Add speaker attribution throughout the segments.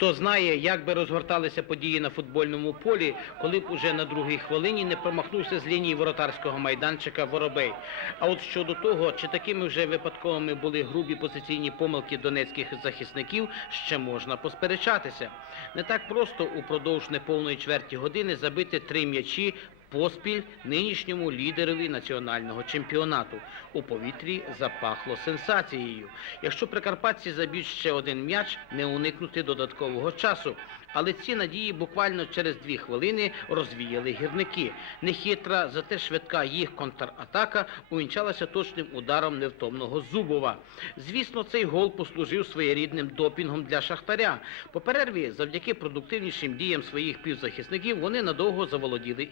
Speaker 1: Хто знає, як би розгорталися події на футбольному полі, коли б уже на другій хвилині не промахнувся з лінії воротарського майданчика Воробей. А от щодо того, чи такими вже випадковими були грубі позиційні помилки донецьких захисників, ще можна посперечатися. Не так просто упродовж неповної чверті години забити три м'ячі поспіль нинішньому лідерові національного чемпіонату. У повітрі запахло сенсацією. Якщо прикарпатці заб'ють ще один м'яч, не уникнути додаткового часу. Але ці надії буквально через дві хвилини розвіяли гірники. Нехитра, зате швидка їх контратака увінчалася точним ударом невтомного Зубова. Звісно, цей гол послужив своєрідним допінгом для Шахтаря. По перерві, завдяки продуктивнішим діям своїх півзахисників, вони надовго заволоділи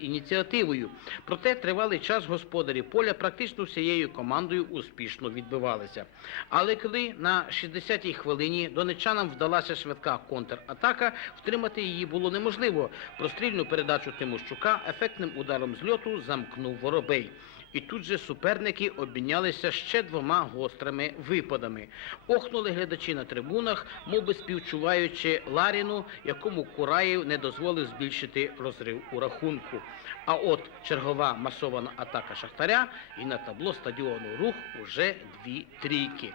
Speaker 1: ініціативою. Проте тривалий час господарі поля практично всією командою успішно відбивалися. Але коли на 60-й хвилині донечанам вдалася швидка контратака, втримати її було неможливо. Прострільну передачу Тимощука ефектним ударом з льоту замкнув Воробей. І тут же суперники обмінялися ще двома гострими випадами. Охнули глядачі на трибунах, мов би співчуваючи Ларіну, якому Кураєв не дозволив збільшити розрив у рахунку. А от чергова масована атака Шахтаря і на табло стадіону рух уже дві трійки.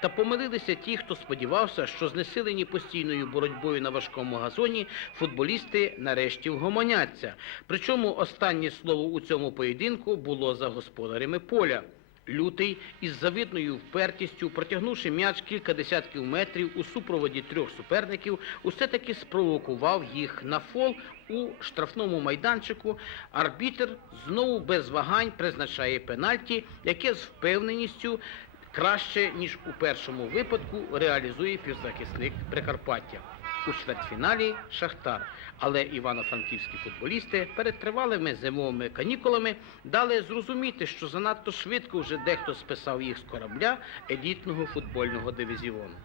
Speaker 1: Та помилилися ті, хто сподівався, що знесилені постійною боротьбою на важкому газоні футболісти нарешті вгомоняться. Причому останнє слово у цьому поєдинку було за господарями поля. Лютий із завидною впертістю, протягнувши м'яч кілька десятків метрів у супроводі трьох суперників, усе таки спровокував їх на фол у штрафному майданчику. Арбітр знову без вагань призначає пенальті, яке з впевненістю краще, ніж у першому випадку, реалізує півзахисник Прикарпаття. У чвертьфіналі Шахтар. Але івано-франківські футболісти перед тривалими зимовими канікулами дали зрозуміти, що занадто швидко вже дехто списав їх з корабля елітного футбольного дивізіону.